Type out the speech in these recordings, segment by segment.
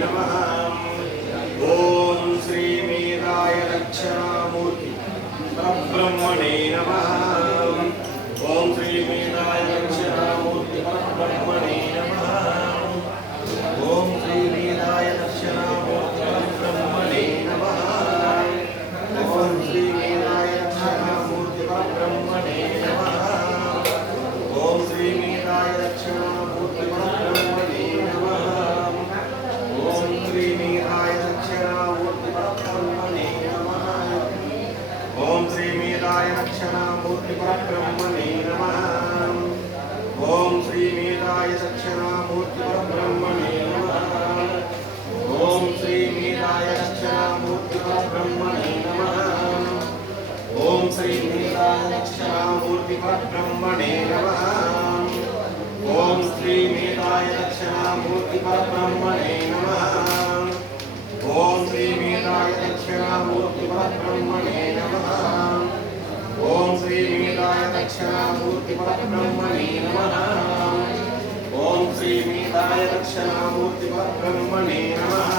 नमः दक्षिणामूर्तिपरब्रह्मणे नमः। ओम श्रीमेधाय दक्षिणामूर्तिपरब्रह्मणे नमः। ॐ श्रीमेधाय दक्षिणामूर्तिपरब्रह्मणे नमः। ॐ श्रीमेधाय दक्षिणामूर्तिपरब्रह्मणे नमः। ॐ श्रीमेधाय दक्षिणामूर्तिपरब्रह्मणे नमः। ॐ श्रीमेधाय दक्षिणामूर्तिपरब्रह्मणे नमः। श्री मीताय दक्षिणामूर्तिपरब्रह्मणे नमः। ॐ श्री मीताय दक्षिणामूर्तिपरब्रह्मणे नमः।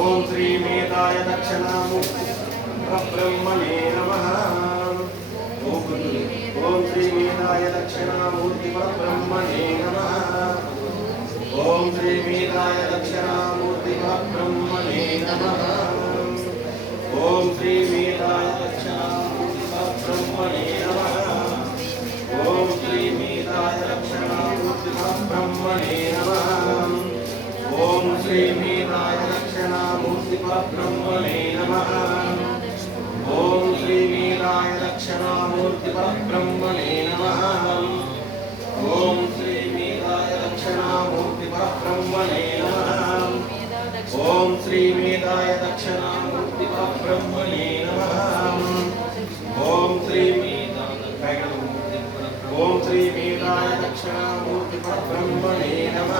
ओम श्री मीताय दक्षिणामूर्तिपरब्रह्मणे नमः। ॐ श्री मीताय दक्षिणामूर्तिपरब्रह्मणे नमः। ॐ श्री मीताय दक्षिणामूर्तिपरब्रह्मणे नमः। ॐ श्री పరబ్రహ్మణే నమ ఓం శ్రీ వీరాయ దక్షిణామూర్తి పరబ్రహ్మణే నమ. ఓం శ్రీ వీరాయ దక్షిణామూర్తి పరబ్రహ్మణే నమ. ఓం శ్రీ వీరాయ దక్షిణామూర్తి పరబ్రహ్మణే నమ ఓం శ్రీ ఓం శ్రీ వీరాయ దక్షిణామూర్తి పరబ్రహ్మణే నమ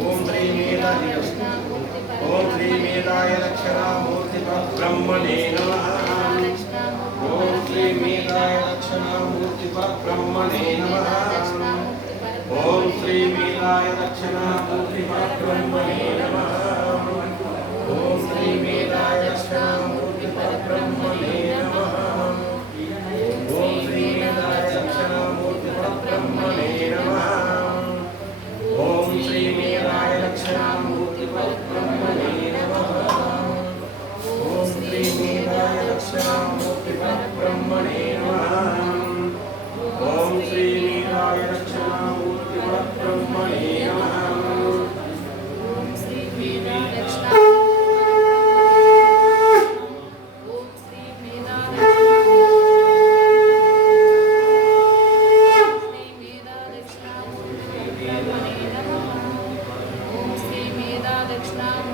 ఓం శ్రీ వీరాయ ब्रह्मणे नमः ॐ श्री मीलाय ब्रह्मणे नमः ॐ श्री मीलाय ब्रह्मणे नमः ॐ श्री मीलाय now.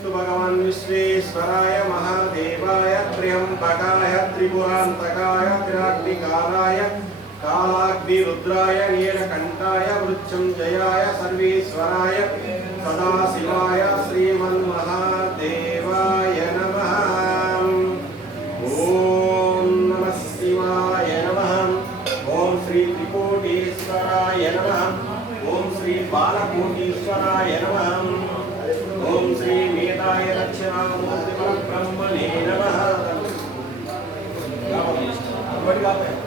नमस्तु भगवन् विश्वेश्वराय महादेवाय त्र्यम्बकाय त्रिपुरान्तकाय विराग्निकालाय कालाग्निरुद्राय नीलकण्ठाय वृच्छं जयाय सर्वेश्वराय सदाशिवाय श्रीमन्महादेवाय नमः ॐ नमः शिवाय नमः ॐ श्री त्रिकोटेश्वराय नमः ॐ श्री बालकोटीश्वराय नमः ब्रह्मणे नमः क्या बात है